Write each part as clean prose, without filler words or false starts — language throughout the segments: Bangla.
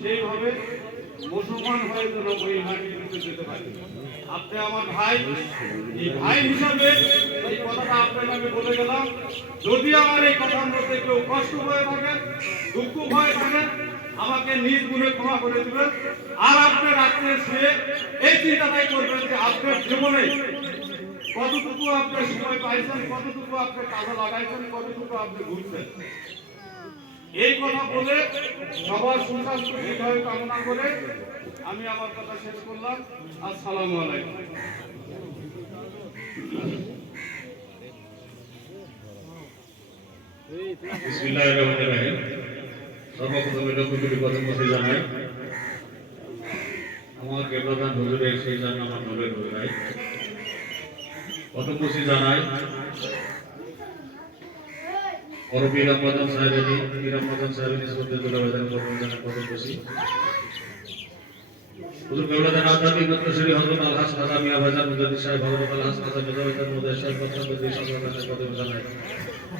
সেইভাবে মুসলমান হয়ে যেন ওই মাটির ভিতরে যেতে পারি। আপনি আমার ভাই, এই ভাই হিসাবে এই কথাটা আপনার নামে বলে গেলাম। যদি আমার এই কথার মধ্যে কেউ কষ্ট হয়ে থাকেন, দুঃখ হয়ে থাকেন, আমাকে নিজ গুণে ক্ষমা করে দিবেন। আর আপনি রাত্রে শুয়ে এই চিন্তাটাই করবেন যে আপনার জীবনে কতটুকু আপনার সময় পাইছেন, কতটুকু আপনি কাজে লাগাইছেন, কতটুকু আপনি ঘুরছেন। এই কথা বলে সবার সুস্বাস্থ্য দীর্ঘায়ু কামনা করে আমি আমার কথা শেষ করলাম। আসসালামু আলাইকুম। বিসমিল্লাহির রহমানির রহিম। সর্বপ্রথমে লক্ষ্মীপুরি প্রথম বসে জানাই আমার কেবলাদান হুজুরের সেই জন্য আমার নবের হুজুরাই প্রথম বসে জানাই পরবী রমজান সাহেবের নিসবতে দুলাবেদান প্রথম বসি হুজুর কেবলাদান আধ্যাত্মিক নৃত্যশরী হযরত আলহাজ খাজা মিয়া ভাইজান মুজাদ্দিদ সাহেব হযরত আলহাজ খাজা মেজবাইজান মুজাদ্দিদ সাহেব প্রথম সংগ্রামের জানাই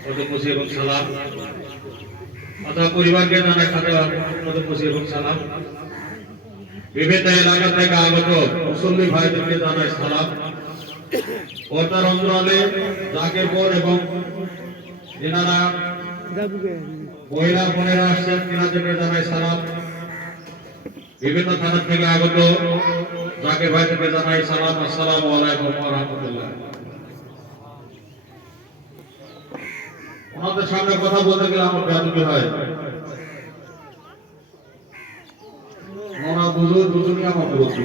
প্রথম বসি এবং সালাম আদা পরিবারকে জানাই প্রথম বসি এবং সালাম বিভিন্ন এলাকা থেকে আগত মুসল্লি ভাইদেরকে জানাই সালাম পর্দার অন্তরালে জাকেরপুর এবং যেনারা মহিলা বোনেরা আসছেন তেনাদেরকে জানাই সালাম বিভিন্ন থানা থেকে আগত জাকের ভাইদেরকে জানাই সালাম। আসসালামু আলাইকুম ওয়া রাহমাতুল্লাহ। ওনাদের সামনে কথা বলতে গেলে আমার বেয়াদবি হয়। ওনারা দুজনই আমার বলছি,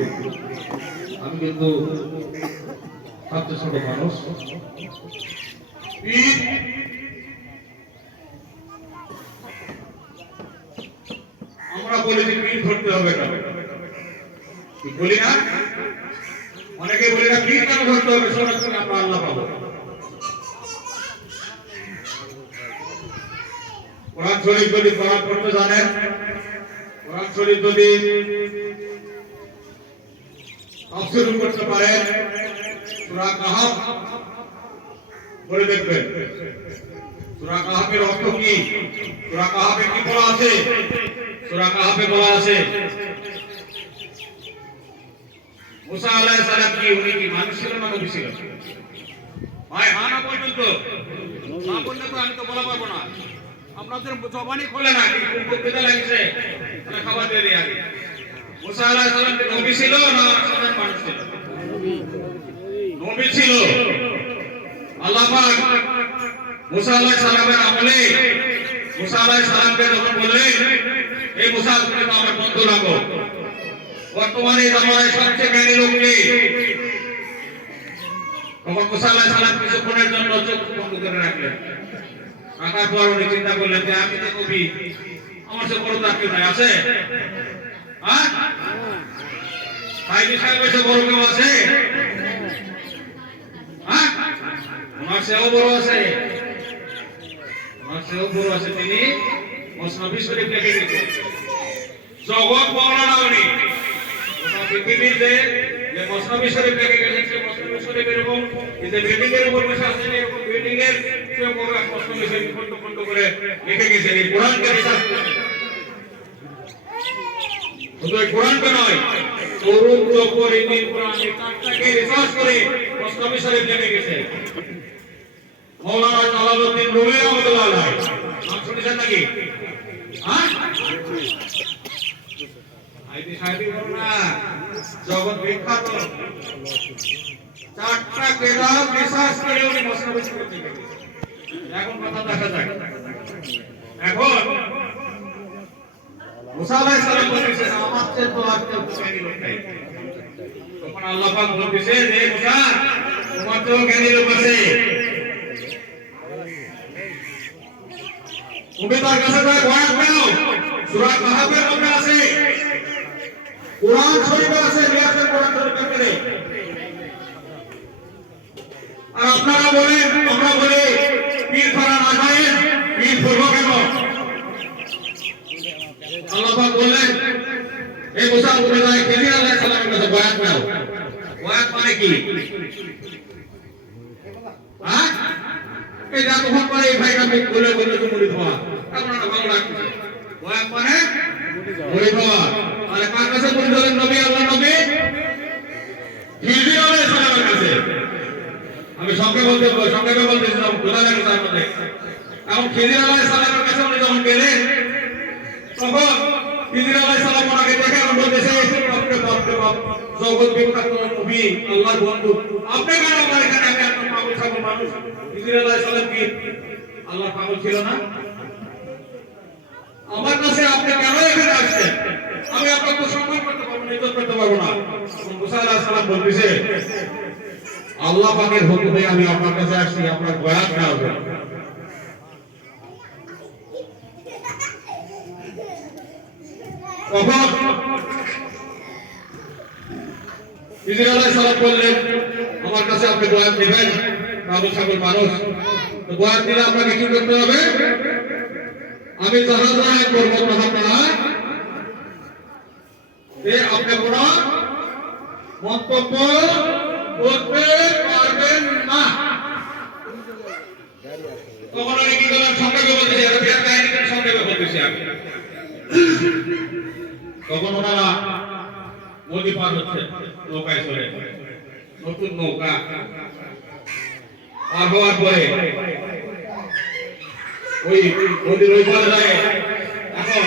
আমি কিন্তু সবচেয়ে ছোট মানুষ। আমরা বলি যে পীর ধরতে হবে না, বলি না? অনেকে বলি না পীর কেন ধরতে হবে, সরাসরি আমরা আল্লাহ পাবো। কোরআন শরীফ যদি কোরআন পড়তে জানেন, কোরআন শরীফ যদি তাফসীর করতে পারেন, সূরা কাহাফ পড়ে দেখবেন। সূরা কাহাফের অর্থ কি? সূরা কাহাফে কি বলা আছে? সূরা কাহাফে বলা আছে মুসা আলাইহিস সালাম কি উনি কি মানুষ ছিলেন না নবী ছিলেন? ভাই হানা পর্যন্ত না বললে তো আমি তো বলা পারবো না। আপনাদের জবানি খোলে না, কি বেদা লাগছে তাহলে খাবার দিয়ে দেয়া আগে। মুসা আলাইহিস সালাম কি নবী ছিল না সাধারণ মানুষ ছিল? নবী ছিল। আল্লাহ পাক মুসা আলাইহিস সালামের আমলে মুসা আলাইহিস সালামকে যখন বললেন, এই মুসা তুমি তো আমার বন্ধু লাগো, বর্তমানে জামানায় সবচেয়ে জ্ঞানী লোক কে? তখন মুসা আলাইহিস সালাম কিছুক্ষণের জন্য চোখ বন্ধ করে রাখলেন। রাখার পর উনি চিন্তা করলেন যে আমি তো নবী, আমার সে বড় কেউ নাই, আছে? হ্যাঁ সাইদি সাহেব এসে বড় কেউ আছে? হ্যাঁ আমার সেও বড় আছে, আমার সেও বড় আছে। তিনি মসনবী শরীফ লিখে গেছেন, জগৎ বর্ণনা উনি পৃথিবীতে যে মসনবী শরীফ লিখে গেছেন, সে মসনবী শরীফ এরকম যে বিল্ডিং এর উপর বসে আছেন, এরকম বিল্ডিং এর সে বড় এক মসনবী শরীফ খন্ড খন্ড করে লিখে গেছেন। এই কোরআনকে রিসার্চ করেছেন, শুধু এই কোরআনকে নয়, চৌরুদ্র পরিণীর কোরআন এই কাজটাকে রিসার্চ করে মসনবী শরীফ লিখে গেছে মৌলানা জালালউদ্দিন রুমি রাহমাতুল্লাহ আলাইহি। নাম শুনেছেন নাকি? হ্যাঁ আইতি সাহেবী বর্ণনা জগৎ বিখ্যাত চারটা কেতাব রিসার্চ করে উনি মসনবী শরীফ লিখে গেছেন। এখন কথা দেখা যাক, এখন মুসা আলাইহিস সালাম বলেছেন আমার চেয়ে তো আর কেউ জ্ঞানী লোক নাই। তখন আল্লাহ পাক বলেছে যে মুসা তোমার তো জ্ঞানী লোক আছে, তুমি তার কাছে যায় বয়ান দাও। সূরা কাহাফের মধ্যে আছে, কোরআন শরীফে আছে, রিয়াজের কোরআন শরীফের মধ্যে। আর আপনারা বলেন, আমরা বলি পীর ছাড়া না যায়, পীর ধরবো কেন? আল্লাহ পাক বললেন এই মুসা বলে যায় খিজির আলাইহিস সালামের কাছে বয়ান দাও। বয়ান মানে কি? হ্যাঁ এই যতক্ষণ পরে এই ভাইটা মুখ খুলে বললে তো মুড়ি ধোয়া, আপনারা ভালো লাগছে। বয়ান মানে ওরে বাবা, আরে কার কাছে পরিচিত হলেন নবী, আল্লাহ নবী? খিজির আলাইহিস সালামের কাছে। আমি সংক্ষেপে বলতেছিলাম, খোলা লাগে তার মধ্যে। এখন খিজির আলাইহিস সালামের কাছে উনি যখন গেলেন, তখন খিজির আলাইহিস সালাম ওনাকে দেখে আর বলতেছে, বাপরে বাপরে বাপ, জগৎ বিখ্যাত নবী, আল্লাহর বন্ধু, আপনি কেন আমার এখানে? আমি আপনার পাগল ছাগল মানুষ। খিজির আলাইহিস সালাম কি আল্লাহর পাগল ছিল না? আমার কাছে আপনি কেন এখানে আসছেন? আমি আপনাকে সম্মান করতে পারবো না, ইজ্জত করতে পারবো না। মুসা আলাইহিস সালাম বলতেছে, আল্লাহ পাকের হুকুমে আমি আপনার কাছে আসছি, আপনার বয়াত নেওয়ার জন্য। তখন খিজির আলাইহিস সালাম বললেন, আমার কাছে আপনি বয়াত নেবেন, পাগল ছাগল মানুষ, তো বয়াত দিলে আপনাকে কি করতে হবে? আমি জানাজানি করবো আপনারা আপনি কোন মন্তব্য করতে পারবেন না। তখন আমি কি করলাম? সংক্ষেপে বলতেছি, সংক্ষেপে বলতেছি আমি। তখন ওনারা নদী পার হচ্ছে নৌকায় চলে, নতুন নৌকা পার হওয়ার পরে ওই নদীর ওই পারে যায়। এখন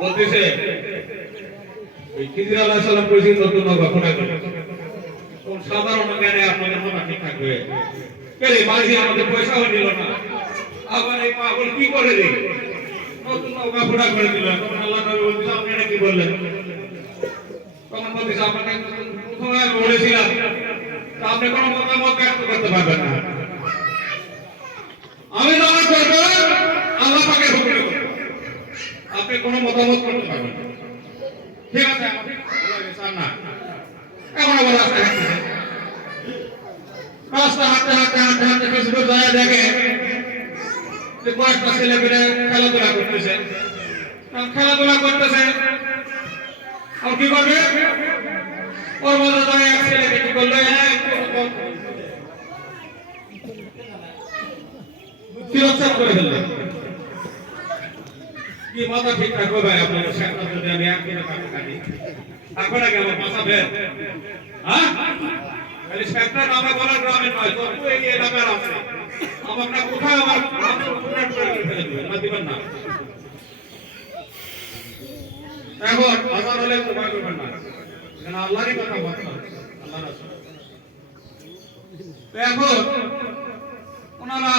বলতেছে, ওই খিজির আলাইহিস সালাম কইছেন নতুন নৌকা খোঁড়া করে। কোন সাধারণ জ্ঞানে আপনাদের মাথা ঠিক থাকবে? কেরে মাঝি আমাদের পয়সাও দিল না, আবার এই পাগল কি করে রে, নতুন নৌকা খোঁড়া করে দিল। তখন আল্লাহ নবী বলতেছে, আপনি এটা কি বললেন? তখন বলতেছে, আপনাকে প্রথমে আমি বলেছিলাম, তা আপনি কোনো মতামত ব্যক্ত করতে পারবেন না। আমি দাবি করবো আল্লাহ পাকের হুকুমে করব, আপনি কোনো মতামত করতে পারবেন না। ঠিক আছে, আমাদের না এখন আবার রাস্তা হাঁটতে কিছু যায়, দেখে যে কয়েকটা ছেলে পেলে খেলাধুলা করতেছে। আর কি করবে? ওর মধ্যে যায় এক ছেলেকে কি করলো, তিরস্কার করে ফেললেন। কি মাথা ঠিক রাখবে ভাই আপনার? সেটা যদি আমি একদিনে কাটি, এখন আগে আমার মাথা বের, হ্যাঁ খালি সেটা নামে বলার গ্রামে নয়, তো এই এলাকার আছে। আমাকে কোথায় আমার ফেলে দিবেন না, দিবেন না। এখন আজান হলে তো ভয় করবেন না, কারণ আল্লাহরই কথা বলতে আল্লাহ রাসূল। এখন ওনারা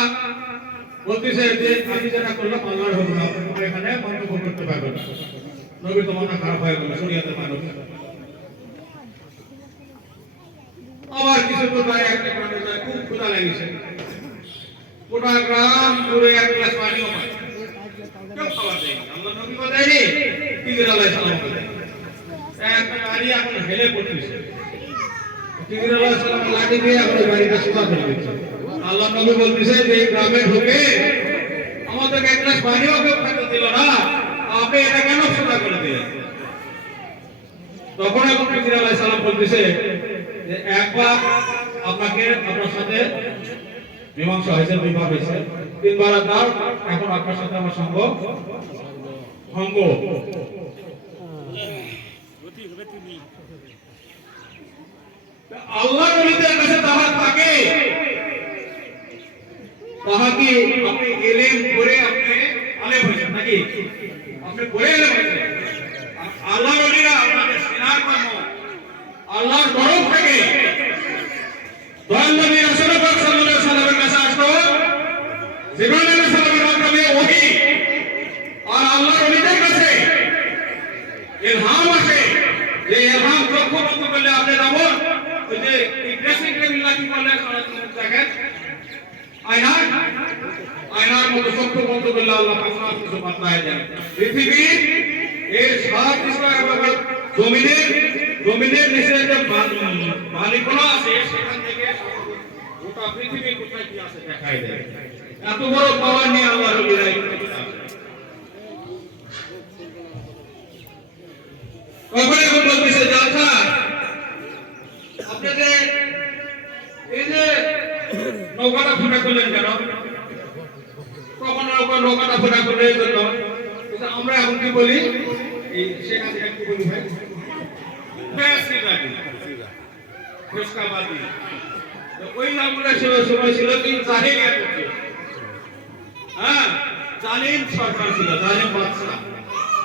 বলতেছে যে আমি যেটা করলাম আল্লাহর হুকুম, আপনারা এখানে মন্তব্য করতে পারবেন না। নবী তো মাথা খারাপ হয়ে গেল, শরীয়তের মানুষ। আবার কিছু তো যায়, একটা গ্রামে যায়, খুব ক্ষুধা লেগেছে, গোটা গ্রাম জুড়ে এক গ্লাস পানিও পায়, কেউ খাবার দেয়নি। আল্লাহ নবী তো দেয়নি, খিজির আলাইহিস সালাম দেয়। একটা গাড়ি এখন হেলে পড়তেছে, খিজির আলাইহিস সালাম লাঠি দিয়ে এখন গাড়িটা সোজা করে দিচ্ছে। আল্লাহ নবী বলতেছে যে এই গ্রামে ঢুকে আমাদেরকে এক গ্লাস পানিও কেউ খেতে দিল না, আপনি এটা কেন সোজা করে দিলেন? তখন এখন খিজির আলাইহিস সালাম বলতেছে যে একবার আপনাকে আপনার সাথে মীমাংসা হয়েছে, বিবাহ হয়েছে, 3 বার দাও, এখন আপনার সাথে আমার সঙ্গ ভঙ্গ। আল্লাহ ওলিদের কাছে তাহার থাকে, তাহা কি আপনি এলেম করে আপনি আলেম হয়েছেন নাকি? আপনি করে এলেম হয়েছেন। আল্লাহ ওলিরা আপনাদের সিনার কর্ম আল্লাহর তরফ থেকে দয়াল নবী রাসূল পাক সাল্লাল্লাহু আলাইহি সাল্লামের কাছে আসতো, জিবরাইল আলাইহিস সালামের মাধ্যমে ওহী, আর আল্লাহর ওলিদের কাছে ইলহাম আসে। যে ইলহাম চক্ষু বন্ধ করলে আপনি যেমন ওই যে ড্রেসিং টেবিল লাগি করলে দেখেন আয়নার মতো চক্ষু বন্ধ করলে আল্লাহ পাক সব কিছু বাতলায় দেন। পৃথিবীর এই সব বিষয় এবং জমিনের নিচে যে মালিকগুলো আছে, সেখান থেকে গোটা পৃথিবী কোথায় কি আছে দেখাই দেয়। এত বড় পাওয়ার নিয়ে আল্লাহর ওলিরা কখন এখন বলতেছে যে আচ্ছা আপনি যে এই যে নৌকাটা ফোটা করলেন কেন? কখন নৌকাটা ফোটা করলে এই জন্য আমরা এখন কি বলি, এই শেখ হাসিনা কি বলি ভাই ফ্যাসিবাদী ফুসকাবাদী তো ওই আমলে সময় ছিল কি জাহিলিয়াত করতে হ্যাঁ জালিম সরকার ছিল জালিম বাদশা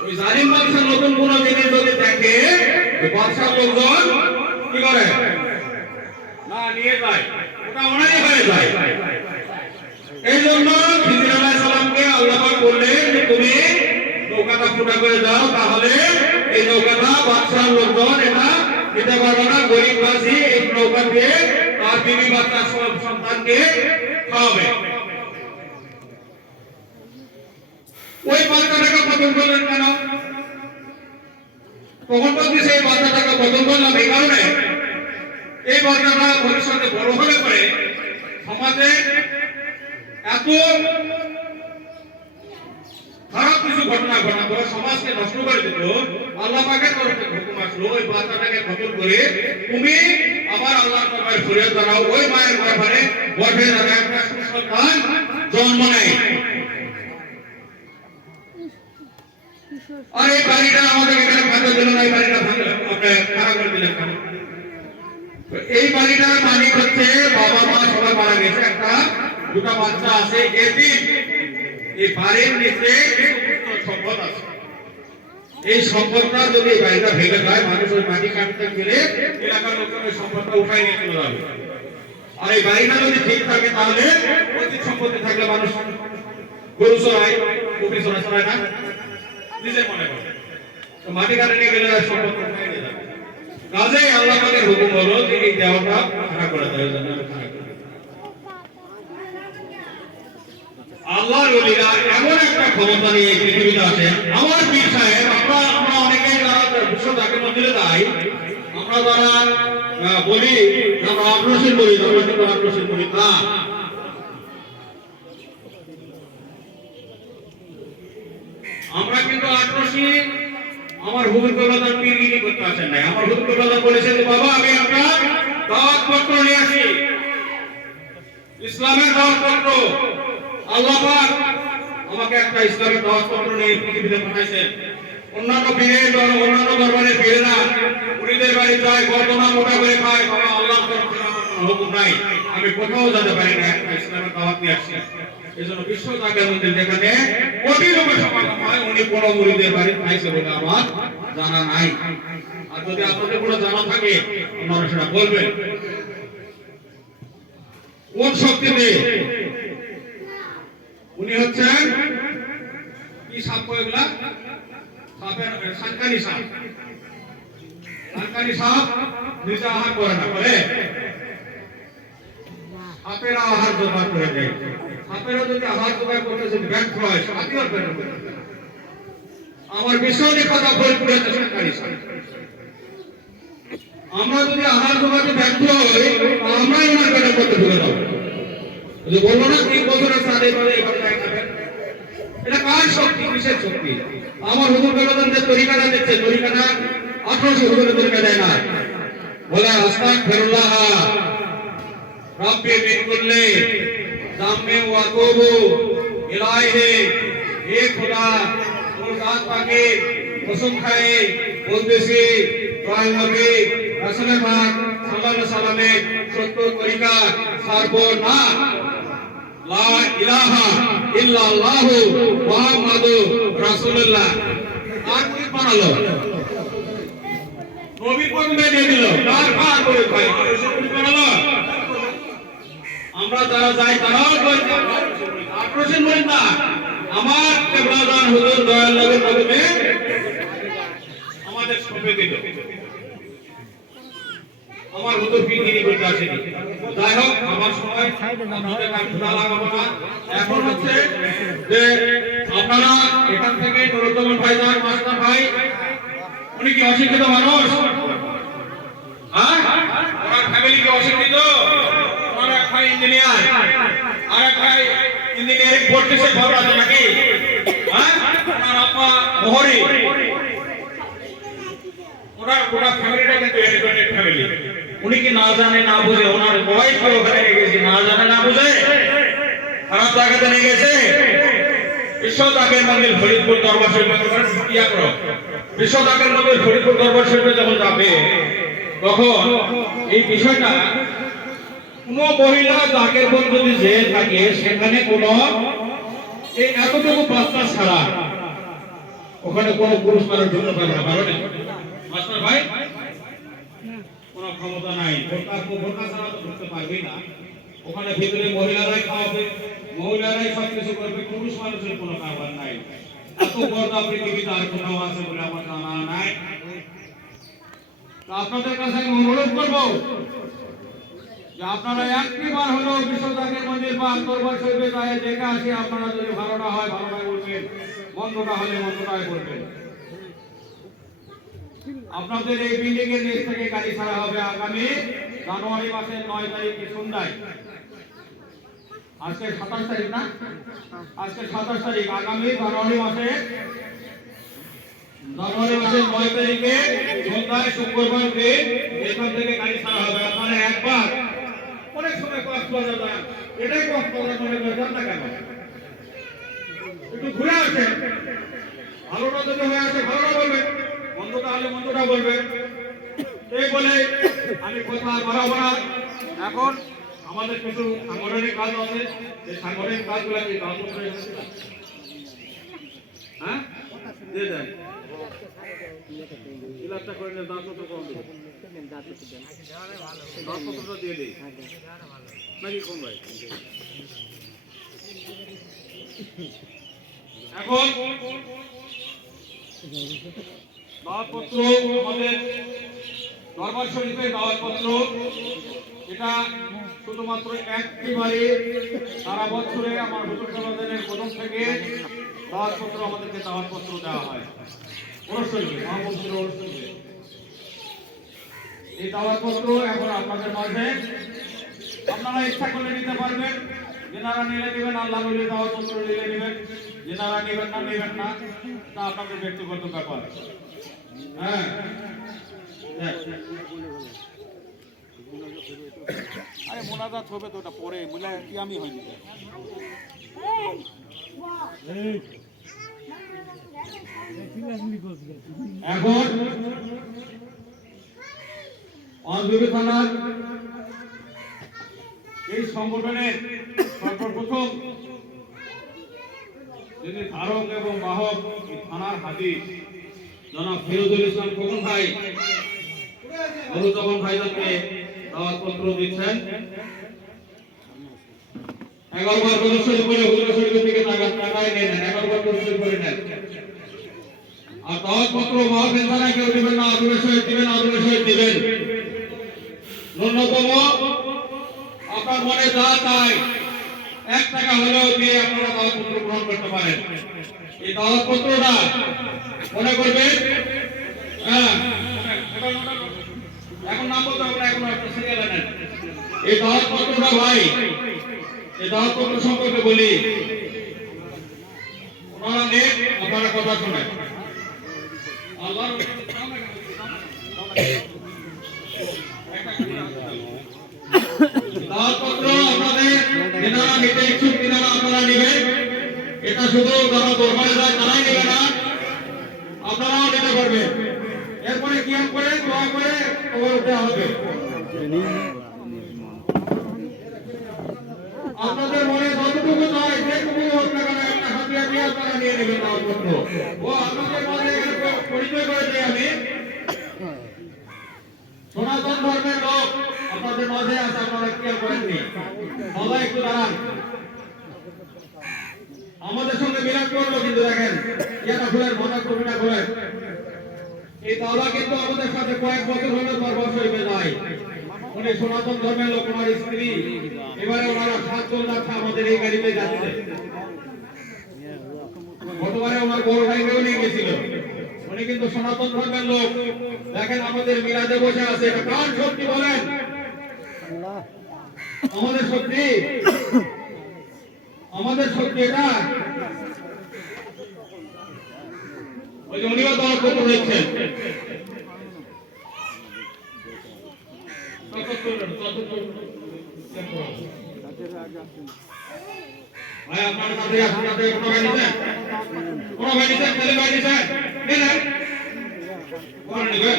ওই জালিম বাদশা নতুন কোন জিনিস যদি দেখে ওই বাদশা লোকজন কি করে না নিয়ে যায় ওটা ওনারই হয়ে যায় এই জন্য খিজির আলাইহিস সালামকে আল্লাহ পাক বললেন যে তুমি নৌকাটা ফুটা করে দাও তাহলে এই নৌকাটা বাদশার লোকজন এটা নিতে পারবে না গরিব বাসী এই নৌকা দিয়ে তার বিবি বাচ্চা সন্তানকে খাওয়াবে ওই বাচ্চাটাকে পতন করলেন কেন তখন বলতেছে এই বাচ্চাটাকে পতন করলাম এই কারণে এই বাচ্চাটা ভবিষ্যতে বড় হলে পরে সমাজে এত খারাপ কিছু ঘটনা ঘটাবো সমাজকে নষ্ট করে দিত আল্লাহ পাকের তরফ থেকে হুকুম আসলো ওই বাচ্চাটাকে খতম করে তুমি আবার আল্লাহর দরবারে ফরিয়াদ জানাও ওই মায়ের গর্ভে যারা একটা সুসন্তান জন্ম নেয় আর এই বাড়িটা আমাদের এখানে ভাঙতে দিল না এই বাড়িটা আপনি খারাপ করে দিলেন কেন এই বাড়িটার মালিক হচ্ছে বাবা মা সবাই মারা গেছে একটা দুটো বাচ্চা আছে এদিন এই বাড়ির নিচে সম্পদ আছে এই সম্পদটা যদি এই বাড়িটা ভেঙে যায় মানুষ ওই মাটি কাটতে গেলে এলাকার লোকজন ওই সম্পদটা উঠাই নিয়ে চলে যাবে আর এই বাড়িটা যদি ঠিক থাকে তাহলে অতীত সম্পত্তি থাকলে মানুষ গরু চড়ায় কপি চড়ায় না নিজে মনে করে মাটি কাটে নিয়ে গেলে সম্পদ উঠাই নিয়ে যাবে কাজেই আল্লাহ পাকের হুকুম হলো যে এই দেওয়াটা খাড়া করে দেওয়ার জন্য আল্লাহর ওলিরা এমন একটা ক্ষমতা নিয়ে পৃথিবীতে আছে আমার পীর সাহেব আমরা অনেকে যারা বিশ্ব তাকে মন্দিরে যাই আমরা যারা বলি আমরা আক্রোশন বলি আমরা কিন্তু আক্রোশন বলি না আমরা কিন্তু আক্রোশী আমার হুজুর কবলাদার পীরগিরি করতে আসেন নাই আমার হুজুর কবলাদার বলেছে যে বাবা আমি আপনার দাওয়াত পত্র নিয়ে আসি ইসলামের দাওয়াত পত্র আল্লাহ পাক আমাকে একটা ইসলামের দাওয়াত পত্র নিয়ে পৃথিবীতে পাঠাইছেন অন্যান্য পীরের অন্যান্য দরবারের পীরেরা মুরিদের বাড়ি যায় গর্দনা মোটা করে খায় বাবা আল্লাহর তরফ থেকে আমার কোনো হুকুম নাই আমি কোথাও যেতে পারি না একটা ইসলামের দাওয়াত নিয়ে আসছি এজন্য বিশ্ব জাগের মন্দির যেখানে কোটি লোকের সমাগম হয় উনি কোন মুরিদের বাড়ি খাইছে বলে আমার জানা নাই আর যদি আপনাদের কোনো জানা থাকে আপনারা সেটা বলবেন কোন শক্তিতে উনি হচ্ছেন কি সাপ এগুলা সাপের সানকানি সাপ সানকানি সাপ নিজে আহার করে না করে সাপের আহার জোগাড় করে দেয় সাপেরও যদি আহার জোগাড় করতে যদি ব্যর্থ হয় সাথীও ব্যর্থ করে আমার বিশ্বনিক কথা বই পুরে সানকানি সাপ আমরা যদি আহার জোগাড়ে ব্যর্থ হই আমরাই ওনার পেটে করতে ঢুকে যাবো যে বলবো না 3 বছরের সাথে করে এভাবে খাবেন এটা কার শক্তি কিসের শক্তি আমার হুজুর কবলাদার যে তরিকাটা দিচ্ছে তরিকাটা 1800 হুজুরের তরিকা দেয় না বলে আস্তাগফিরুল্লাহ রাব্বি মিন কুল্লি যামমি ওয়া তুবু ইলাইহি হে খোদা তোর জাত পাকে কসম খায়ে বলতেছি দয়াল নবী রাসূল পাক সাল্লাল্লাহু আলাইহি সাল্লামের সত্য তরিকা ছাড়বো না লা ইলাহা ইল্লাল্লাহু মুহাম্মাদুর রাসূলুল্লাহ আর কি বানালো নবী প্রথমে দিয়ে দিল কার করে ভাই কি বানালো আমরা যারা যাই তারাও বলছে আক্রোশন বলেন না আমার কেবলাদান হুজুর দয়াল নবীর প্রথমে আমাদের সপে দিল আমার হুজুর পীরগিরি করতে আসেনি যাই হোক আমার সময় লাগাবো না এখন হচ্ছে যে আপনারা এখান থেকে নুরুজ্জামান ভাইজান মাস্টার ভাই উনি কি অশিক্ষিত মানুষ হ্যাঁ ওনার ফ্যামিলি কি অশিক্ষিত ওনার এক ভাই ইঞ্জিনিয়ার আর এক ভাই ইঞ্জিনিয়ারিং পড়তেছে খবর আছে নাকি হ্যাঁ ওনার আপা মোহরি ওনার গোটা ফ্যামিলিটা কিন্তু এডুকেটেড ফ্যামিলি উনি কি না জানে না বুঝে ওনার ওয়াইফকে ওখানে নিয়ে গেছে না জানে না বুঝে খারাপ জায়গাতে নিয়ে গেছে বিশ্ব জাগের মন্দির ফরিদপুর দরবার শরীফে ইয়া করো, বিশ্ব জাগের মন্দির ফরিদপুর দরবার শরীফে যখন যাবে তখন এই বিষয়টা কোনো মহিলা জাগের বোন যদি যে থাকে সেখানে কোনো এই এতটুকু বাচ্চা ছাড়া ওখানে কোনো পুরুষ মানুষ ঢুকতে পারবে না, পারবে না মাস্টার ভাই? কোনো ক্ষমতা নাই, বোরকা ছাড়া তো ঢুকতে পারবেই না। ওখানে ভিতরে মহিলারাই খাওয়াবে, মহিলারাই সবকিছু করবে, পুরুষ মানুষের কোনো কারবার নাই। এত পর্দা পৃথিবীতে আর কোথাও আছে বলে আমার জানা নাই। তো আপনাদের কাছে আমি অনুরোধ করবো যে আপনারা একটিবার হলেও বিশ্ব জাগের মন্দির বা দরবার শরীফে যায় দেখে আসি। আপনারা যদি ভালোটা হয় ভালোটাই বলবেন, মন্দটা হলে মন্দটাই বলবেন। আপনাদের এই বিল্ডিং এর নিচ থেকে গাড়ি ছাড়া হবে আগামী জানুয়ারি মাসের 9 তারিখে সন্ধ্যায়। আজকে 27 তারিখ না, আজকে 27 তারিখ, আগামী জানুয়ারি মাসের 9 তারিখে সন্ধ্যায় শুক্রবার দিন এখান থেকে গাড়ি ছাড়া হবে। আপনারা একবার অনেক সময় কক্সবাজার যান, এটাই কক্সবাজার মনে করেন না কেন? একটু ঘুরে আসেন, ভালোটা যদি হয়ে আসে ভালোটা বলবেন, মন্দটা হলে মন্দটা বলবেন। এই বলে আমি কথা বাড়াবো না। এখন আমাদের কিছু সাংগঠনিক কাজ আছে, এই সাংগঠনিক কাজগুলো কি হ্যাঁ দিয়ে দেন, ক্লাসটা করে নেন, দাঁতপত্র কম দেবেন, দাঁতপত্রটা দিয়ে দিই নাকি কোন ভাই? এখন দাওয়াতপত্র, আমাদের দরবার শরীফের দাওয়াতপত্র, এটা শুধুমাত্র একটিবারে সারা বছরে আমার হুজুর সাহেবের প্রথম থেকে দাওয়াতপত্র আমাদেরকে দাওয়াতপত্র দেওয়া হয় অনুষ্ঠানে, মহামন্ত্রীর অনুষ্ঠানে। এই দাওয়াতপত্র এখন আপনাদের মাঝে আপনারা ইচ্ছা করলে নিতে পারবেন, যেনারা নিলে নেবেন, আল্লাহ বলে দাওয়াতপত্র নিলে নেবেন, যেনারা নেবেন না নেবেন না, তা আপনাদের ব্যক্তিগত ব্যাপার। হ্যাঁ আরে মোনাজাত হবে তো, ওটা পরে বলে কি আমি হয়নি। এখন অঞ্জলি থানার এই সংগঠনের সর্বপ্রথম যিনি ধারক এবং বাহক থানার হাদিস জনাব ফিরোজুল ইসলাম খোকন ভাই, মরুজবন ভাইজানকে দাওয়াতপত্র দিচ্ছেন। 11 বার প্রদর্শনী করে হুজুর শরীফের দিকে তাকায় নেন, 11 বার প্রদর্শনী করে নেন। আর দাওয়াতপত্র মাহফিল ছাড়া কেউ দিবেন না, আদুরে শহীদ দিবেন, আদুরে শহীদ দিবেন। ন্যূনতম আপনার মনে যা চায় 1 টাকা হলেও দিয়ে আপনারা দাওয়াতপত্র গ্রহণ করতে পারেন। এই দাওয়াতপত্রটা মনে করবেন, হ্যাঁ এখন নাম বলতে হবে না, এখন একটা সিরিয়াল নেন। এই দাওয়াতপত্রটা ভাই, এই দাওয়াতপত্র সম্পর্কে বলি, ওনারা নেন, আপনারা কথা শোনেন। আল্লাহর দাওয়াতপত্র আপনাদের যেনারা নিতে ইচ্ছুক তিনারা আপনারা নেবেন। এটা শুধু যারা দরবারে যায় তারাই নেবে না, আপনারাও নিতে পারবেন। এরপরে কি করে দোয়া করে কবর উঠতে হবে। আপনাদের মনে যতটুকু চাই যেটুকু হোক না কেন একটা হাতিয়া দিয়ে আপনারা নিয়ে নেবেন দাওয়াতপত্র। ও আপনাদের মাঝে পরিচয় করে দিই আমি, সনাতন ধর্মের লোক আপনাদের মাঝে আছে, আপনারা ক্লিয়ার করেননি। সবাই একটু দাঁড়ান, আমাদের সঙ্গে মিলাদ করলো, কিন্তু দেখেন ইয়াটা খুলেন, মাথা টুপিটা খুলেন। এই দাদা কিন্তু আমাদের সাথে কয়েক বছর হলো দরবার শরীফে যায়। উনি সনাতন ধর্মের লোক, ওনার স্ত্রী, এবারে ওনারা 7 জন যাচ্ছে আমাদের এই গাড়িতে যাচ্ছে। গতবারে ওনার বড় ভাইকেও নিয়ে গেছিল। উনি কিন্তু সনাতন ধর্মের লোক। দেখেন আমাদের মিলাদে বসে আছে, এটা কার শক্তি বলেন? আমাদের শক্তি, আমাদের শক্তি এটা। ওই যে উনিও দাওয়াতপত্র দিচ্ছেন। ভাই আপনার সাথে আপনাদের কোনো গাড়ি নেই? ওরা ভাই দিছেন তাহলে ভাই দিছেন নেন কোন নেবেন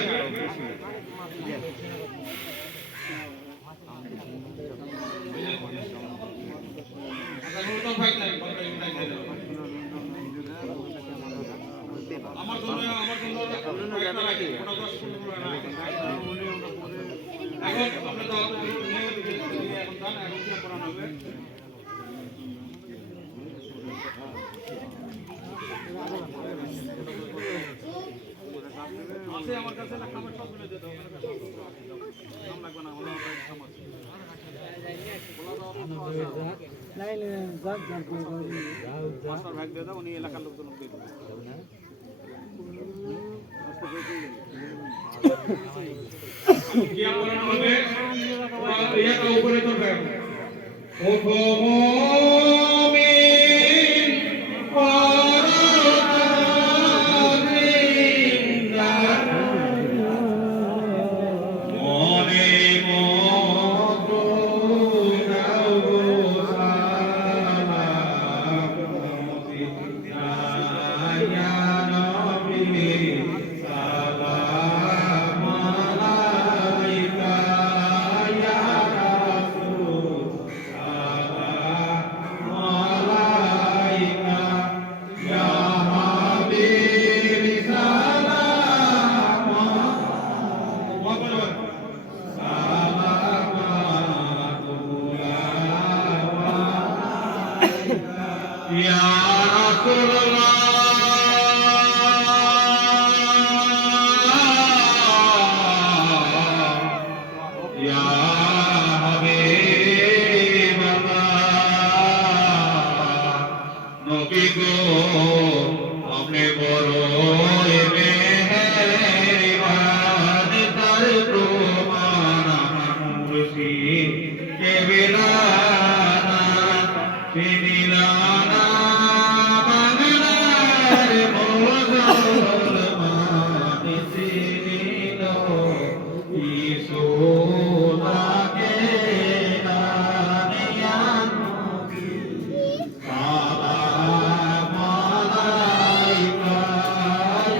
আমার জন্য এখন আপনি তো এখন জান এখন কি করানো হবে আছে আমার কাছে না খাবার সব মিলে যেতে হবে নাম লাগবে না আমাদের খাবার নাই যাক যাক মাস্টার ভাগ দিয়ে দাও উনি এলাকার লোকজন দিয়ে দেবে কি করানো হবে এটা উপরে করবে ও মুমিন পরদারিন্দা মনে মতো নাও সালামতি ইয়া নবী সালাম আলাইকা ইয়া রাসূল সালাম আলাইকা ইয়া হাবিব সালাম Ya Rasulullah Ya Habibullah Nabi ko apne boroy mehriban tar promana murshid ke bilana Pinilana Banglar Mozolman Sinilo Isula Kenanian Salam Alaika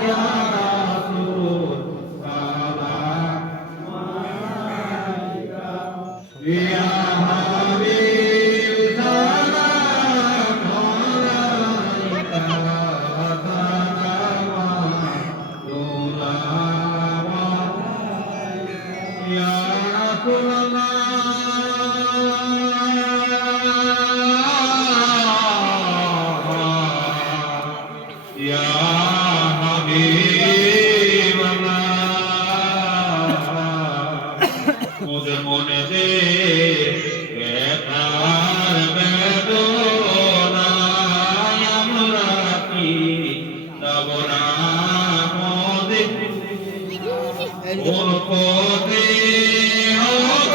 Ya Rasul Salam Alaika Ya Habib Salam Alaika Salam Ya Rasulullah Ya Habibullah মোদের মনে দে ব্যথার বেদনায় আমরা কি যাব না মোদের কোন পথে হব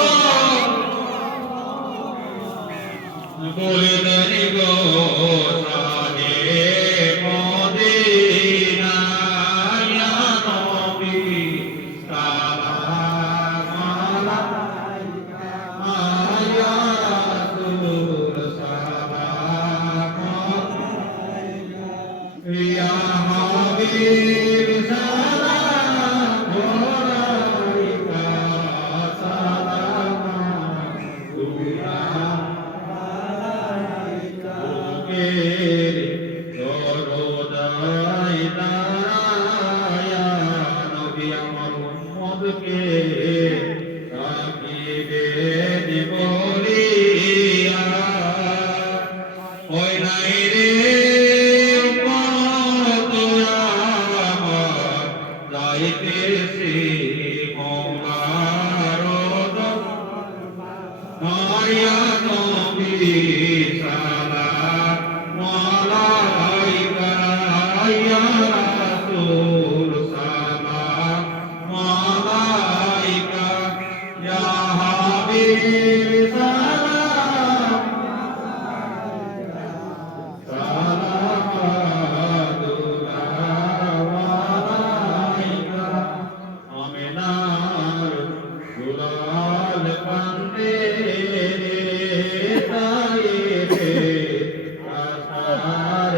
বলে দেনি গো সাহে মদিনা ইয়া নবী সালাম আলাইকা ইয়া রাসূল সালাম আলাইকা ইয়া হাবিব সালাম আলাইকা সালাম আলাইকা দরদাই দায়া নবী আমার উম্মতকে রাখিবে বলিয়া ওই নাই রে উম্মত আমার যাইতেছি মওলার মারিয়া নবী সালাম আলাইকা ইয়া রাসূল সালাম আলাইকা ইয়া হাবিব সালাম সালাম আলাইকা আমিনার দুলাল কান্দে তাইরে আসার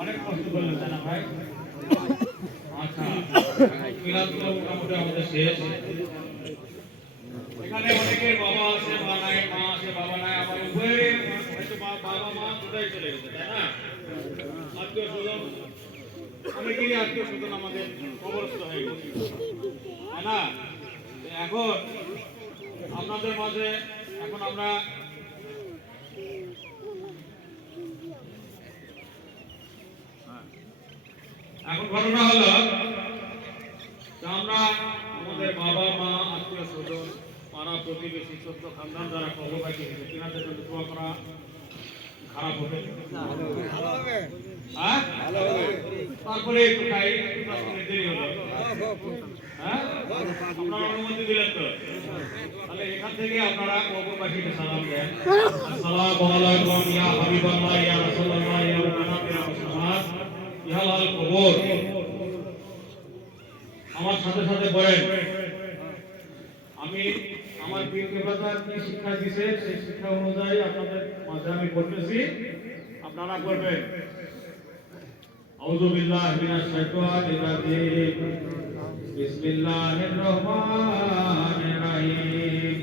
অনেক কষ্ট করলেন তাই না ভাই? আচ্ছা, মিলাদগুলো মোটামুটি আমাদের শেষ। এখানে অনেকের বাবা আছে, মা নাই, মা আছে, বাবা নাই, আবার উভয়ের হয়তো বাবা মা দুটাই চলে গেছে, তাই না? আত্মীয় স্বজন অনেকেরই আত্মীয় স্বজন আমাদের কবরস্থ হয়ে গেছে, তাই না? এখন আপনাদের মাঝে এখন আমরা এখন ঘটনা হলো যে আমরা আমাদের বাবা মা আত্মীয় স্বজন পাড়া প্রতিবেশী ছোট্ট খানদান যারা কবরবাসী হয়েছে তিনাদের জন্য দোয়া করা খারাপ হবে? হ্যাঁ, তারপরে একটু খাই, একটু 10 মিনিট দেরি হলো, হ্যাঁ, আপনারা অনুমতি দিলেন তো? তাহলে এখান থেকে আপনারা কবরবাসীকে সালাম দেন। আসসালামু আলাইকুম ইয়া হাবিবাল্লাহ ইয়া রাসূলুল্লাহ ইয়া মুহাম্মদ ইয়া মুসলমান ইয়া আল কবর। আমার সাথে সাথে বলেন, আমি আমার পীর কেবলাদার কি শিক্ষা দিয়েছে সেই শিক্ষা অনুযায়ী আপনাদের মাঝে আমি বলতেছি, আপনারা করবেন। আউযু বিল্লাহি মিনাশ শাইতানির রাজিম, বিসমিল্লাহির রহমানির রহিম।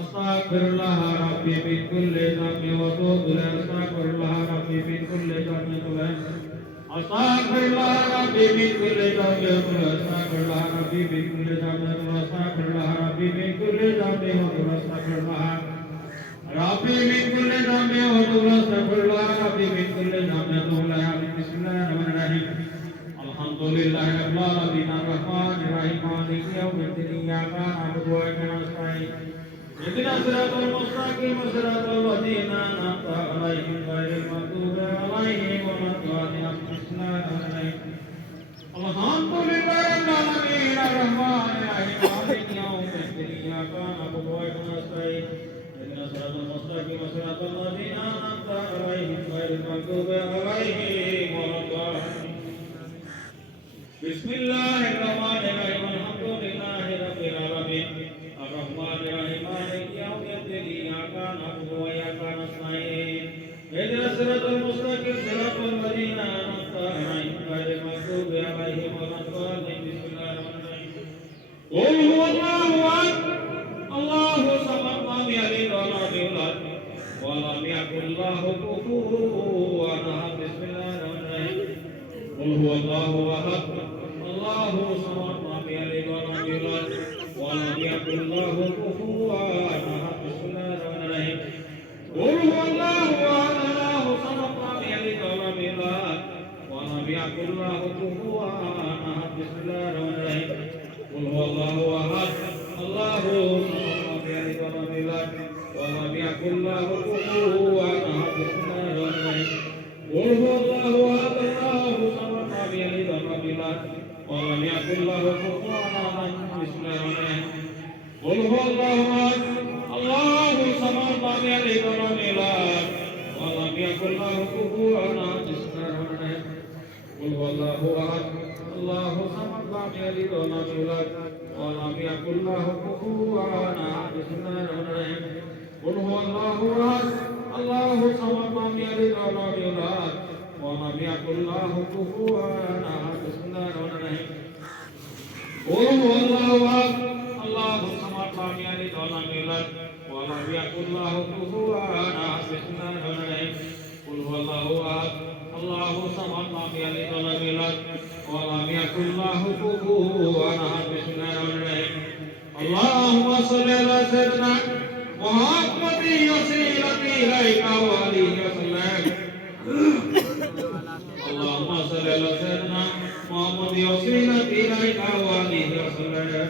আস্তাগফিরুল্লাহ রাব্বি মিন কুল্লি যামবিন ওয়া আতুবু ইলাইহি। আস্তাগফিরুল্লাহ রাব্বি মিন কুল্লি যামবিন ওয়া আতুবু আস্তাগফিরুল্লাহ রাব্বি মিন কুল্লি যামবিন ওয়া আস্তাগফিরুল্লাহ রাব্বি মিন কুল্লি যামবিন ওয়া আস্তাগফিরুল্লাহ রাব্বি মিন কুল্লি যামবিন ওয়া আস্তাগফিরুল্লাহ রাব্বি মিন কুল্লি যামবিন ওয়া আস্তাগফিরুল্লাহ রাব্বি মিন কুল্লি যামবিন ওয়া আস্তাগফিরুল্লাহ। বিসমিল্লাহির রহমানির রহিম। আলহামদুলিল্লাহি রাব্বিল আলামিন আর রহমানির রহিম মালিকি ইয়াউমিদ্দিন। ইয়্যাকা না'বুদু ওয়া ইয়্যাকা নাস্তাঈন। اهدنا الصراط المستقيم صراط الذين أنعمت عليهم غير المغضوب عليهم ولا الضالين بسم الله الرحمن الرحيم الحمد لله رب العالمين الرحمن الرحيم مالك يوم الدين إياك نعبد وإياك نستعين اهدنا الصراط المستقيم صراط الذين أنعمت عليهم غير المغضوب عليهم ولا الضالين بسم الله الرحمن الرحيم الحمد لله رب العالمين الرحمن الرحيم مالك يوم الدين إياك نعبد وإياك نستعين اهدنا الصراط المستقيم صراط الذين أنعمت عليهم غير المغضوب عليهم ولا الضالين بسم الله الرحمن الرحيم قل هو الله أحد الله الصمد لم يلد ولم يولد ولم يكن له كفوا أحد بسم الله الرحمن الرحيم قل هو الله أحد الله الصمد لم يلد ولم يولد ولم يكن له كفوا أحد بسم الله الرحمن الرحيم قل هو الله أحد الله الصمد لم يلد ولم يولد ولم يكن له كفوا أحد بسم الله الرحمن الرحيم قل هو الله أحد الله الصمد لم يلد ولم يولد ولم يكن له كفوا أحد بسم الله الرحمن الرحيم قل هو الله أحد الله الصمد لم يلد ولم يولد ولم يكن له كفوا أحد بسم الله الرحمن الرحيم قل هو الله أحد الله الصمد لم يلد ولم يولد ولم يكن له كفوا أحد بسم الله الرحمن الرحيم قل هو الله أحد الله الصمد لم يلد ولم يولد ولم يكن له كفوا أحد بسم الله الرحمن الرحيم قل هو الله أحد الله الصمد لم يلد ولم يولد ولم يكن له كفوا أحد بسم الله الرحمن الرحيم قل هو الله أحد الله الصمد لم يلد ولم يولد ولم يكن له كفوا أحد بسم الله الرحمن الرحيم قل هو الله أحد الله الصمد لم يلد ولم يولد ولم يكن له كفوا أحد بسم الله الرحمن الرحيم اللهم صل على سيدنا محمد وسيلة إليك وآله وسلم اللهم صل على سيدنا محمد وسيلة إليك وآله وسلم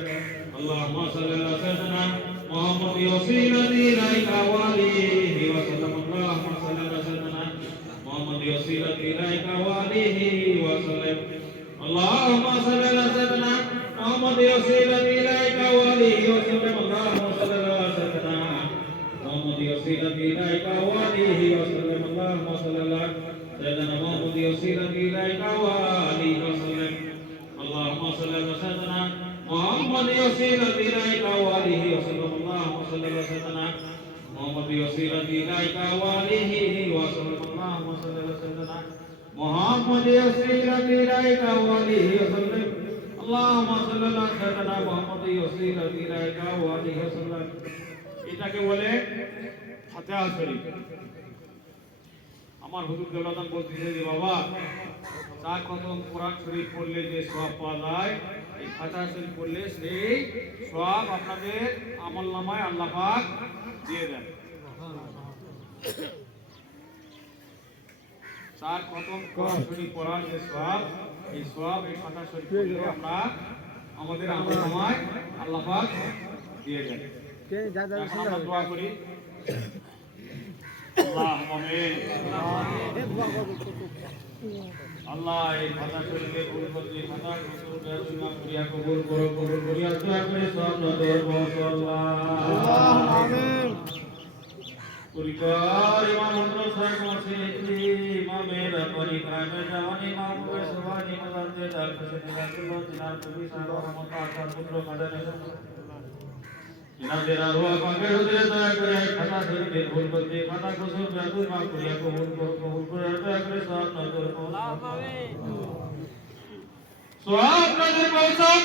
اللهم صل على سيدنا محمد وسيلة إليك وآله وسلم اللهم صل على سيدنا محمد وسيلة إليك وآله وسلم اللهم صل على سيدنا محمد وسيلة إليك وآله وسلم اللهم صل على سيدنا محمد وسيلة إليك وآله وسلم اللهم صل على سيدنا محمد وسيلة إليك وآله وسلم اللهم صل على سيدنا محمد وسيلة إليك وآله وسلم اللهم صل على سيدنا محمد وسيلة إليك وآله وسلم اللهم صل على سيدنا محمد وسيلة إليك وآله وسلم اللهم صل على سيدنا محمد وسيلة إليك وآله وسلم এটাকে বলে ফাতিহা শরীফ আমার হুজুর দেওলাদান বলতেছে যে বাবা চার খতম কোরআন শরীফ পড়লে যে সওয়াব পাওয়া যায় এই ফাতিহা শরীফ পড়লে সেই সওয়াব আপনাদের আমলনামায় আল্লাহ পাক দিয়ে দেন চার খতম কোরআন শরীফ পড়ার যে সওয়াব এই সওয়াব এই ফাতিহা শরীফ পড়লে আমরা আমাদের আমলনামায় আল্লাহ পাক দিয়ে দেন এখন আমরা দোয়া করি আল্লাহ এই ফাতিহা শরীফে কবুল করতে ফাতিহা শরীফে করিয়া কবুল করো কবুল করিয়া দোয়া করে সব নজর আল্লাহ আমিন পরিবার ইমাম হযরত সাহেব মুসলিম ইমামের পরিক্রমে জাওয়ানি ইমাম ও সুবহানি মাজাতে দার কাছে রাসূলুল্লাহ তিনার কবি সাহেব রহমত আল্লাহ পুত্র কাদানে ইনাদের আরওয়া পাকের হুজুরে দয়া করে ফাতিহা শরীফে ভুল করতে ফাতিহা কসুর জাদুর মা করিয়া কবুল করে দয়া করে সব নজর আমিন সওয়াব নজর পৌঁছাক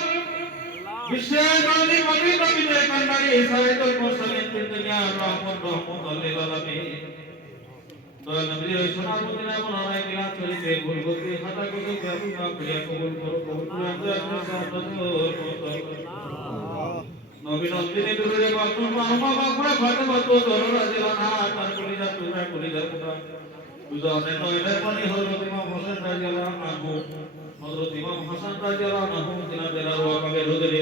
বিশ্বের নবী নবী নবীদের কান্ডারি সাইয়্যিদুল মুরসালিন দুনিয়ার রহমত লিল আলামিন দয়া নবীর ওই সোনার মদিনা মনোনয় মিলাদ শরীফে ভুল করতে ফাতিহা কসুর জাদুর মা করিয়া কবুল করে দয়া করে সব নজর পৌঁছাক নবী নবীদের দুরে বাকুল মাহমা বাকুড়া ফাতেমা তো দররা দিলানা তার কলিজা তুরা কলিজা পুরা দুজনে নয়নের পানি হযরত ইমাম হোসেন রাদিয়াল্লাহু আনহু হযরত ইমাম হাসান রাদিয়াল্লাহু আনহু তিনাদের আরওয়া পাকের হুজুরে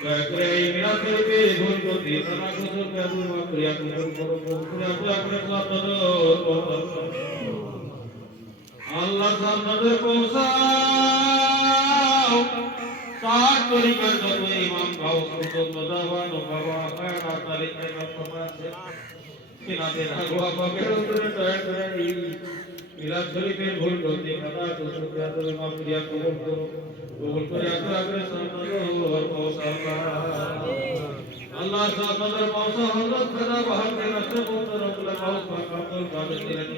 দয়া করে এই মিলাদ শরীফে ভুল করতে ক্ষমা করুন বেদুর মাফ করিয়া কবুল করুন করিয়া আপনার আল্লাহ সামনে পৌঁছাও সাত তরিকার যত ইমাম গাও সুন্দর নজাবান ও বাবা খায়রা তালিকায় ক্ষমা আছে কিনাদের আগোয়া পাকের উপরে দয়া করে এই মিলাদ শরীফের ভুল করতে ক্ষমা করুন বেদুর মাফ করিয়া কবুল করুন কবুল করিয়া আপনার সামনে পৌঁছাও আল্লাহ সামনে পৌঁছা হযরত খাজা বাহাদুর রাষ্ট্রপুত্র রব্বুল কাউস আব্দুল কাদের জিলানী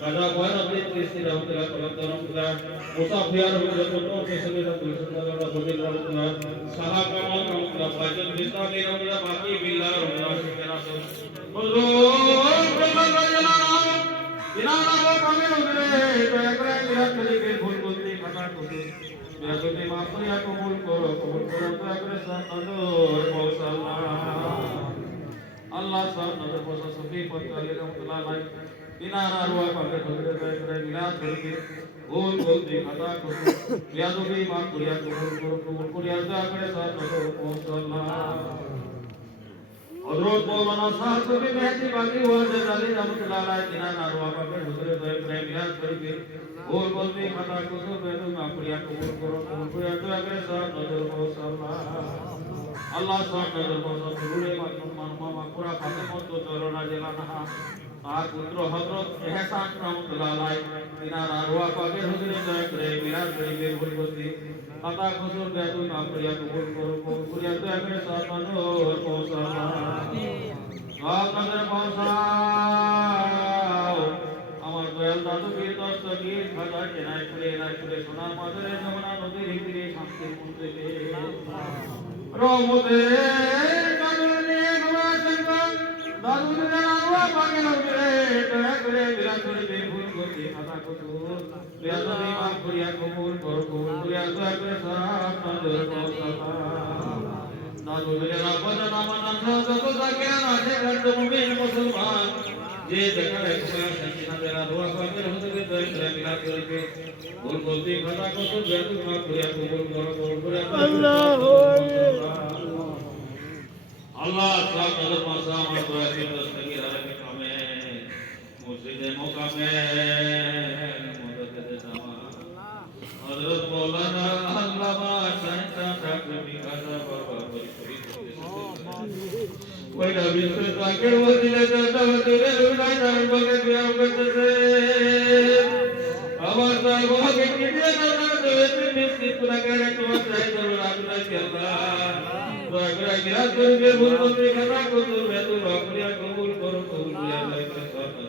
খাজা বাহাদুর কৃষ্ণ রহমতুল্লাহ রহমতুল্লাহ মুসাফির রহমতুল্লাহ পেশাবে রহমতুল্লাহ বদিল রহমতুল্লাহ সাহা কামাল রহমতুল্লাহ ফাইজুল বিস্তামি রহমতুল্লাহ বাকি বিল্লাহ রহমতুল্লাহ শিকরাতুল হুজুর প্রমাণ ইনারা কামে হবে দয়া করে মিলাদ শরীফের ভুল বলতে ক্ষমা করুন বেয়াদবি মাফ করিয়া কবুল করো দয়া করে সাদর পৌঁছাল্লাহ আল্লাহ সাহেব নজর পৌঁছা সফি পত্তালি রহমতুল্লাহ আলাইহি ইনারা রুয়া পাকে ধরে দয়া করে মিলাদ শরীফের ভুল বলতে ক্ষমা করুন বেয়াদবি মাফ করিয়া কবুল করিয়া দয়া করে সাদর পৌঁছাল্লাহ হযরত মাওলানা সাহেব কবি মেহেদি বাকি ওয়াজে আলী রহমতুল্লাহ আলাইহি ইনারা রুয়া পাকে ধরে দয়া করে মিলাদ শরীফের ভুল বলতে ক্ষমা করুন বেয়াদবি মাফ করিয়া কবুল করিয়া দয়া করে সাদর পৌঁছাল্লাহ আল্লাহ সাহেব নজর পৌঁছা গুরুরে মানমা পুরা ফাতেমত চরনা জেলানা তার পুত্র হযরত ইহসান রহমতুল্লাহ আলাইহি তিনারা রুয়া পাকের হুজুরে দয়া করে মিলাদ শরীফের ভুল বলতে খাতা খুসুর বেয়াদবি মাফ করিয়া কবুল করিয়া দয়া করে সাদর পৌঁছাল্লাহ আপনাদের পৌঁছাও আমার দয়াল দাদু বীর দস্তগীর খাজা এনায়তপুরে সোনার মাঝারে যমুনা নদীর তীরে শান্তির মন্দিরে রহমতের কারণে ঘুমাচ্ছেন দাদু জানাওয়া পাকে নদীরে দয়া করে মিলাদ শরীফের ভুল করতে খাতা কুতুব বেয়াদবি মাফ করিয়া কবুল করিয়া দয়া করে সাদর পৌঁছাল্লাহ দাদু জানাওয়া নামান যত জাকিরান আছে গর্দ মুমিন মুসলমান যে যেখানে শান্তিনাদের রুয়া পাকের হুজুরে দয়া করে মিলাদ শরীফে ভুল বলতে খাতা কুতুব বেয়াদবি মাফ করিয়া কবুল করিয়া আল্লাহু আল্লাহ সাহেব নজর পৌঁছা আমার দয়াকে দস্তগীর আলমে কামে মুর্শিদে মোকামে মদদে জামা হযরত মাওলানা আল্লামা সাইয়েদ তাকবি খাজা বাবা ওই নবী সুলতানের ওসিলে জান্নাতুল রুনাই নাম বলে বিয়াম করতেছে আমার দরবারে কিনে না দেবে তুমি পুরা করে তোমার চাই দরবার আল্লাহ দয়া করে মিলাদ শরীফের ভুল বলতে ক্ষমা করুন বেয়াদবি মাফ করিয়া কবুল করুন করিয়া দয়া করে সাদর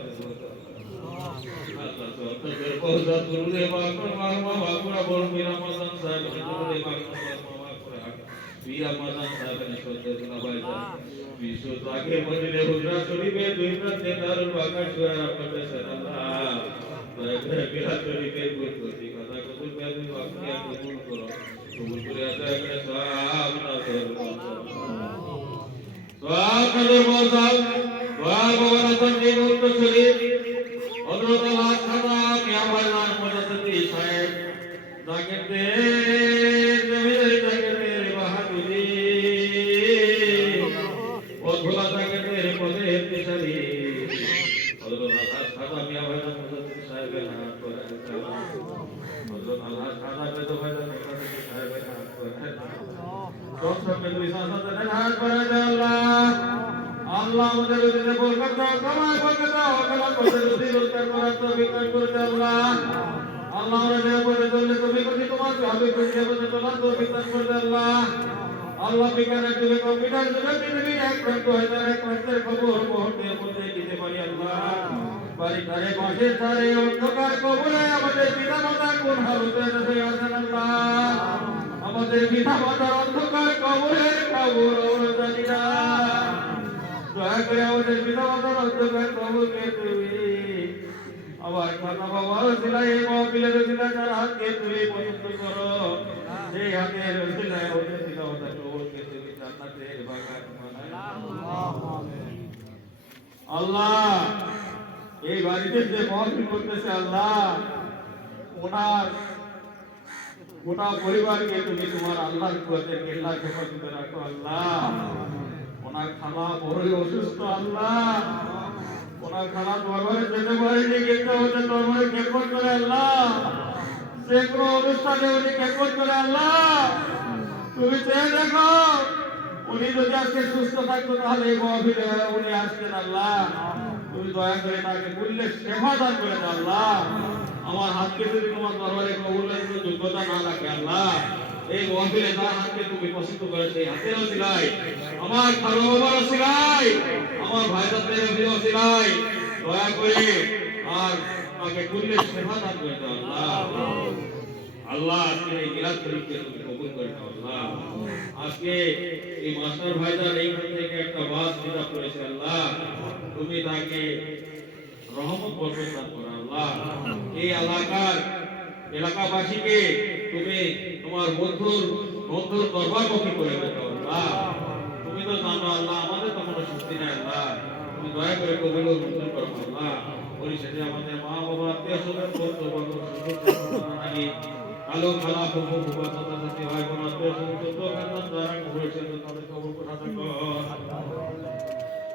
পৌঁছা গুরুরে বাকর মারমা বাকুরা বড় রমাদান সাহেব গুরুরে বাকর মারমা বাকুরা বিয়া মাদান সাহেব ने সত্য গুনাবাই বিশ্ব তাকে মদিনে হুজরা শরীফে দুই প্রান্তে দারুল বাকার সুরা আপনাদের সাল্লাল্লাহ দয়া করে মিলাদ শরীফের ভুল বলতে কথা কবুল বেয়াদবি মাফ করিয়া কবুল করো কবুল করিয়া দয়া করে সব নজর আপনাদের বলতাম দয়াল বাবার সঙ্গে উত্তর শরীফ হযরত আল্লাহ খাজা মিয়া ভাইজান মুজাদ্দিদ সাহেব জাকিরতে জমিদারি জাকিরতে বাহাদুরি ও ভোলা জাকিরতে পদে পেশারি হযরত আল্লাহ খাজা মিয়া ভাইজান মুজাদ্দিদ সাহেবের হাত ধরে হযরত আল্লাহ খাজা বেদ ভাইজান মুজাদ্দিদ সাহেবের হাত ধরে সবসময় দুই সাথে হাত ধরে আল্লাহ আল্লাহ আমাদের বিরুদ্ধে বরকত দাও কামাই বরকত দাও কালাম করতে দিল তার তৌফিক দান করতে আল্লাহ আল্লাহ আমরা যে বলে চললে তুমি করি তোমার ভাবে করে যে বলে চলার তৌফিক দান করতে আল্লাহ আল্লাহ বিজ্ঞানের যুগে কম্পিউটার যুগে পৃথিবীর এক প্রান্ত হইতে এক প্রান্তের খবর মুহূর্তের মধ্যে দিতে পারি আল্লাহ বাড়ি ধারে বাঁশের ধারে অন্ধকার কবরে আমাদের পিতা মাতা কোন হালতে আছেন আল্লাহ আমাদের পিতা মাতার অন্ধকার কবরের খবর আমরা জানি না দয়া করে আমাদের পিতা মাতার অন্ধকার কবরকে তুমি আবার খাতা বাবার সিলাই মহফিলের সিলাই যার হাতকে তুমি পছন্দ করো সেই হাতের সিলাই ওদের পিতা মাতার কবরকে তুমি জান্নাতের বাগান বানাও আল্লাহ এই বাড়িতে যে মহফিল করতেছে আল্লাহ ওনার গোটা পরিবারকে তুমি তোমার আল্লাহর কুদরতের কেল্লার হেফাজতে রাখো আল্লাহ। ওনার খালা বড়ই অসুস্থ আল্লাহ, ওনার খালা দরবারে যেতে পারেনি, কিন্তু ওদের দরবারে খেদমত করে আল্লাহ, যে কোনো অনুষ্ঠানে উনি খেদমত করে আল্লাহ। তুমি চেয়ে দেখো, উনি যদি আজকে সুস্থ থাকতো তাহলে এই মহফিলে উনি আসতেন আল্লাহ। তুমি দয়া করে তাকে মূল্যে সেবা দান করে দাও আল্লাহ। আমার হাতকে যদি তোমার দরবারে কবুলের কোনো যোগ্যতা না রাখে আল্লাহ, এই মহফিলে তার হাতকে তুমি পছন্দ করে সেই হাতেরও সিলাই, আমার খালো বাবারও সিলাই, আমার ভাইদের সিলাই, দয়া করে আর তাকে মূল্যে সেবা দান করে দাও আল্লাহ। আল্লাহ আজকে এই মিলাদ শরীফকে তুমি কবুল করে নাও আল্লাহ। আজকে এই মাস্টার ভাইজান এইখান থেকে একটা বাস কিতাব করেছে আল্লাহ, তুমি তাকে রহমত বরকত দান করো আল্লাহ। এই এলাকাবাসীকে তুমি তোমার বন্ধুর দরবারমুখী করে দাও আল্লাহ। তুমি তো জানো আল্লাহ, আমাদের তো কোনো শক্তি নাই আল্লাহ, তুমি দয়া করে কবুল ও মঞ্জুর করো আল্লাহ। পরিশেষে আমাদের মা বাবা আত্মীয় স্বজন বন্ধু বান্ধব আলো খালা ফুফু ফুফা চাচা চাচি ভাই বোন আত্মীয় স্বজন যত কান্দান যারা কবর এসেছে তাদের কবর কোথা থাকো,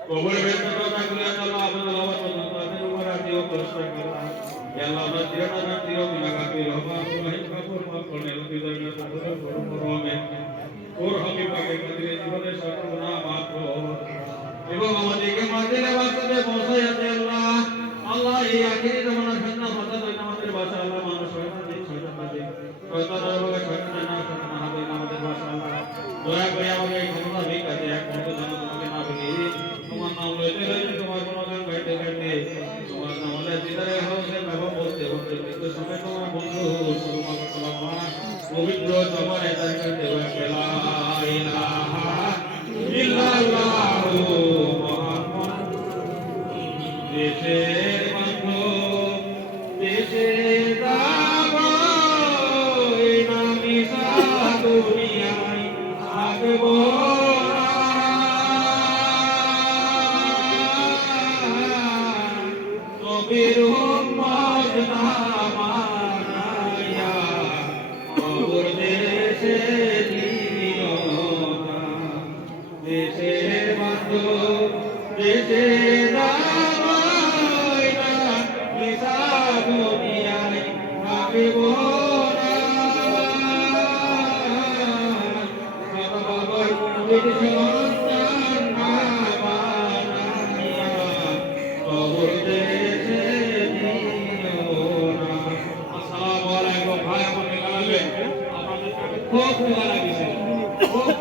কবর বেদনা থাকলে আল্লাহ আমাদের আবার তাদের উপর আদিও পরিষ্কার করো আল্লাহ। আমরা তিরনা না তিরো বিনা কাকে রহমান রহিম কাপুর মাফ করে লতি দরজা তাদের বড় বড় হবে ওর হাবিব পাকে কাদের জীবনের সকল গুনাহ মাফ করো এবং আমাদেরকে মাঝে বাঁচাতে বসাই আছে আল্লাহ। আল্লাহ এই আখিরি জামানার ফিতনা ফাসাদ হইতে আমাদের বাঁচা আল্লাহ। মানুষ শয়তান না হবে আমাদের বাঁচা আল্লাহ। দয়া করে আমাকে এই ক্ষমতা ভিক্ষাতে এক মুহূর্ত যেন তোমাকে না ভুলি, তোমার নাম লইতে লইতে তোমার গুণগান গাইতে গাইতে তোমার নাম দিদারে হাউসের ব্যবহার বলতে বলতে মৃত্যুর সময় তোমার বন্ধু পবিত্র জবানে তারিখে দেওয়া লা ইলাহা ইল্লাল্লাহু দেশের বান্ধব দেশে যাব এই নামি দুনিয়ায় থাকব নবীর উম্মত না বানাইয়া কবর দেশে দিও না। দেশের বান্ধব দেশে খুব